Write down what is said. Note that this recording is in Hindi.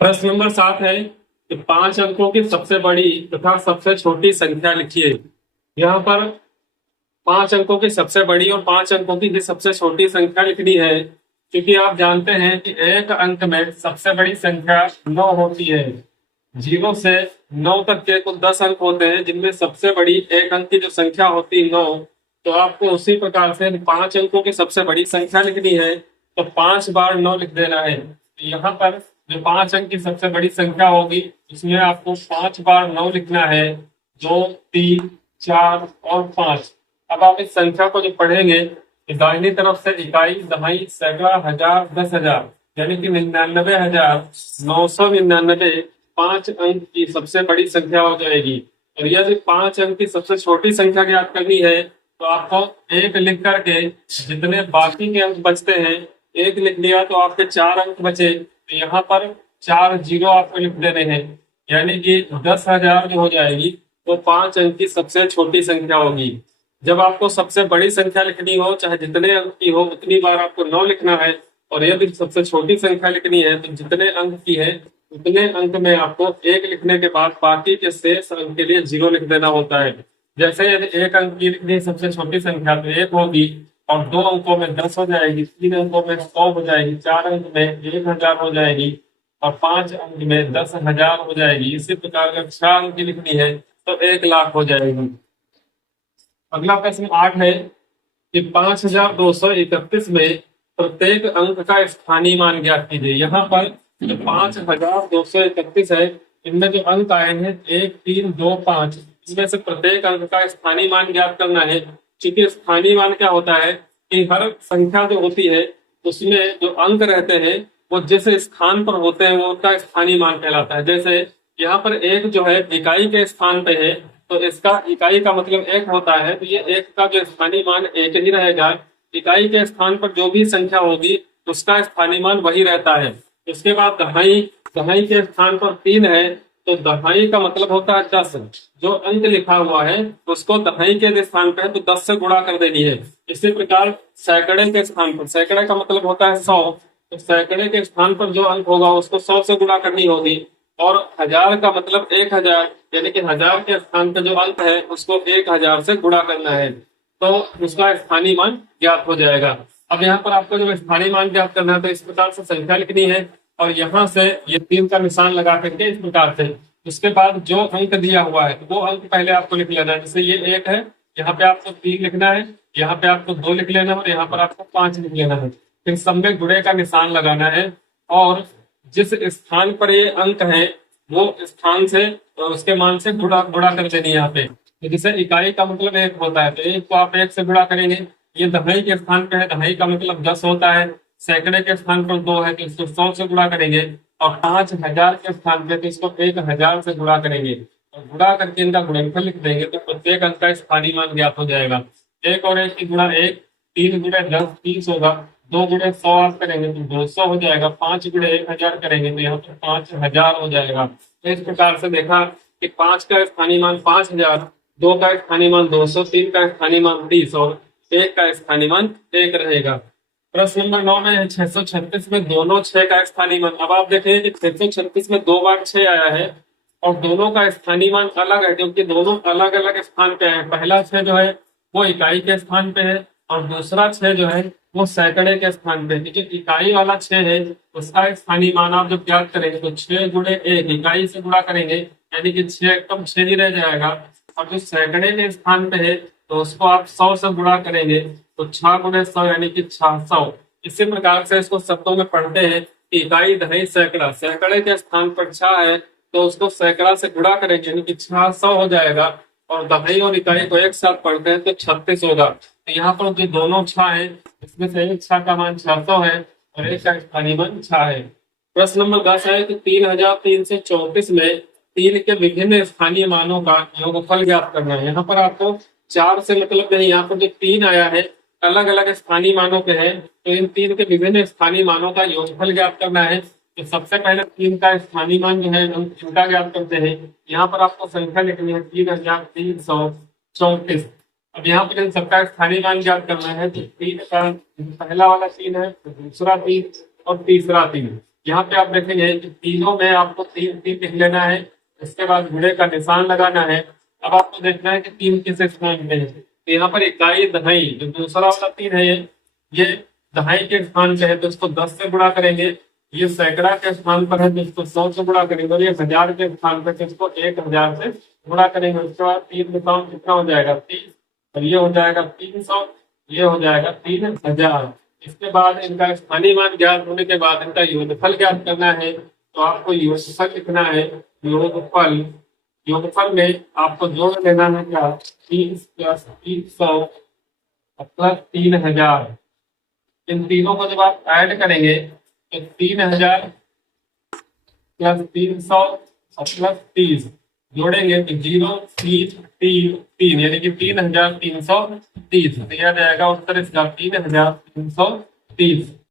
प्रश्न नंबर 7 है कि 5 अंकों की सबसे बड़ी तथा सबसे छोटी संख्या लिखिए। यहाँ पर 5 अंकों की सबसे बड़ी और 5 अंकों की सबसे छोटी संख्या लिखनी है, क्योंकि आप जानते हैं कि एक अंक में सबसे बड़ी संख्या 9 होती है। 0 से 9 तक के कुल 10 अंक होते हैं, जिनमें सबसे बड़ी एक अंक की जो संख्या होती है 9। तो आपको उसी प्रकार से 5 अंकों की सबसे बड़ी संख्या लिखनी है, तो 5 बार 9 लिख देना है। तो यहाँ पर जो 5 अंक की सबसे बड़ी संख्या होगी उसमें आपको 5 बार 9 लिखना है। 2, 3, 4 और 5। अब आप इस संख्या को जो पढ़ेंगे, दाहिनी तरफ से इकाई, दहाई, सैकड़ा, हजार, 10,000, यानी कि 99,999 5 अंक की सबसे बड़ी संख्या हो जाएगी। और यदि 5 अंक की सबसे छोटी संख्या ज्ञात करनी है तो आपको एक लिख करके जितने बाकी के अंक बचते हैं, एक लिख लिया तो आपके 4 अंक बचे, तो यहाँ पर 4 जीरो आपको लिख देने हैं, यानी कि 10,000 जो हो जाएगी वो 5 अंक की सबसे छोटी संख्या होगी। जब आपको सबसे बड़ी संख्या लिखनी हो, चाहे जितने अंक की हो, उतनी बार आपको 9 लिखना है। और यदि सबसे छोटी संख्या लिखनी है तो जितने अंक की है उतने अंक में आपको एक लिखने के बाद बाकी के शेष अंक के लिए 0 लिख देना होता है। जैसे यदि एक अंक की लिखनी है सबसे छोटी संख्या तो 1 होगी, और 2 अंकों में 10 हो जाएगी, 3 अंकों में 100 हो जाएगी, 4 अंक में 1,000 हो जाएगी, और 5 अंक में 10,000 हो जाएगी। इसी प्रकार अगर 6 अंक की लिखनी है तो 1,00,000 हो जाएगी। अगला प्रश्न 8 है कि 5,231 में प्रत्येक अंक का स्थानीय मान ज्ञात कीजिए। यहाँ पर जो 5,231 है, इनमें जो अंक आए हैं 1, 3, 2, 5, इसमें से प्रत्येक अंक का स्थानीय मान ज्ञात करना है। क्योंकि स्थानीय मान क्या होता है कि हर संख्या जो होती है उसमें जो अंक रहते हैं वो जिस स्थान पर होते हैं वो उनका स्थानीय मान कहलाता है। जैसे यहाँ पर एक जो है इकाई के स्थान पे है, तो इसका इकाई का मतलब 1 होता है, तो ये 1 का जो स्थानीय मान 1 ही रहेगा। इकाई के स्थान पर जो भी संख्या होगी उसका स्थानीय मान वही रहता है। इसके बाद दहाई, दहाई के स्थान पर 3 है, तो दहाई का मतलब होता है 10। जो अंक लिखा हुआ है उसको दहाई के स्थान पे है तो 10 से गुणा कर देनी है। इसी प्रकार सैकड़े के स्थान पर, सैकड़े का मतलब होता है 100, तो सैकड़े के स्थान पर जो अंक होगा उसको 100 से गुणा करनी होगी। और हजार का मतलब 1,000, यानी कि हजार के स्थान पर जो अंक है उसको 1,000 से गुणा करना है, तो उसका स्थानीय मान ज्ञात हो जाएगा। अब यहाँ पर आपको जो स्थानीय मान ज्ञात करना है तो इस प्रकार से संख्या लिखनी है, और यहाँ से ये 3 का निशान लगा करके इस प्रकार से। उसके बाद जो अंक दिया हुआ है वो अंक पहले आपको लिख लेना है। जैसे ये 1 है, यहाँ पे आपको 3 लिखना है, यहाँ पे आपको 2 लिख लेना है, और यहाँ पर आपको 5 लिख लेना है। फिर सब में गुणे का निशान लगाना है, और जिस स्थान पर ये अंक है वो स्थान से उसके मान से गुणा गुणा कर देनी है यहाँ पे। तो जैसे इकाई का मतलब 1 होता है तो 1 को आप 1 से गुणा करेंगे। ये दहाई के स्थान पे है, दहाई का मतलब 10 होता है। सैकड़े के स्थान पर 2 है तो इसको 100 से गुणा करेंगे, और 5,000 के स्थान पे तो इसको 1,000 से गुणा करेंगे, और गुणा करके इनका गुणनफल लिख देंगे तो प्रत्येक अंक का स्थानीय मान ज्ञात हो जाएगा। 1 और 1 की गुणा 1, 3 गुणे 10 30 होगा, 2 गुणे 100 आप करेंगे तो 200 हो जाएगा, 5 गुणे 1,000 करेंगे तो यहाँ पर 5,000 हो जाएगा। तो इस प्रकार से देखा कि 5 का स्थानीय मान 5,000, 2 का स्थानीय मान 200, 3 का स्थानीय मान 30 और 1 का स्थानीय मान 1 रहेगा। प्रश्न नंबर 9 में है 636 में दोनों 6 का स्थानीय मान। अब आप देखें कि 636 में 2 बार 6 आया है, और दोनों का स्थानीय मान अलग है क्योंकि दोनों अलग अलग स्थान पे है। पहला 6 जो है वो इकाई के स्थान पे है, और दूसरा 6 जो है वो सैकड़े के स्थान पे है। जो इकाई वाला 6 है उसका स्थानीय मान आप जब ज्ञात करेंगे तो 6 गुणे 1, इकाई से गुणा करेंगे, यानी कि 6 एकदम 6 ही रह जाएगा। और जो सैकड़े के स्थान पे है तो उसको आप 100 से गुणा करेंगे, तो 6 गुणे 100 यानी कि 600। इसी प्रकार से इसको शब्दों में पढ़ते हैं कि इकाई, दहाई, सैकड़ा। सैकड़े के स्थान पर 6 है तो उसको सैकड़ा से गुणा करेंगे, यानी कि 600 हो जाएगा। और दहाई और इकाई को एक साथ पढ़ते हैं तो 36 होगा। तो यहाँ पर जो दोनों 6 है इसमें से एक 6 का मान 600 है और एक का स्थानीय मान 6 है। प्रश्न नंबर 10 है कि 3,334 में 3 के विभिन्न स्थानीय मानों का योगफल ज्ञात करना है। यहाँ पर आपको 4 से मतलब नहीं, यहाँ पर जो 3 आया है अलग अलग स्थानीय मानों पे है, तो इन 3 के विभिन्न स्थानीय मानों का योगफल ज्ञात करना है। तो सबसे पहले 3 का स्थानीय मान जो है हम इनका ज्ञात करते हैं। यहाँ पर आपको संख्या लिखनी है 3,334। अब यहाँ पर इन सबका स्थानीय मान ज्ञात करना है, तो 3 का पहला वाला 3 है, दूसरा 3 और तीसरा 3। यहाँ पे आप देखेंगे कि तीनों में आपको तीन तीन लिख लेना है, इसके बाद घोड़े का निशान लगाना है। अब आपको देखना है कि तीन किस स्थान पे है, तो यहाँ पर इकाई दहाई जो दूसरा वाला तीन है, ये दहाई के स्थान पे है तो इसको 10 से गुणा करेंगे। ये सैकड़ा के स्थान पर है तो इसको 100 से गुणा करेंगे, और ये हजार के स्थान पर है, इसको 1000 से गुणा करेंगे। उसके बाद तीन निशान कितना हो जाएगा 30, और ये हो जाएगा 300, ये हो जाएगा 3000। इसके बाद इनका स्थानीय मान ज्ञात होने के बाद इनका योगफल ज्ञात करना है, तो आपको योगफल लिखना है। योगफल, योगफल में आपको जोड़ लेना है क्या, 30 प्लस 300 प्लस 3000। इन तीनों को जब आप ऐड करेंगे तो 3000 प्लस 300 और प्लस 30 जोड़ेंगे तो 0 3 3 3, यानी कि 3330। तो यह जाएगा उत्तर इसका 3330।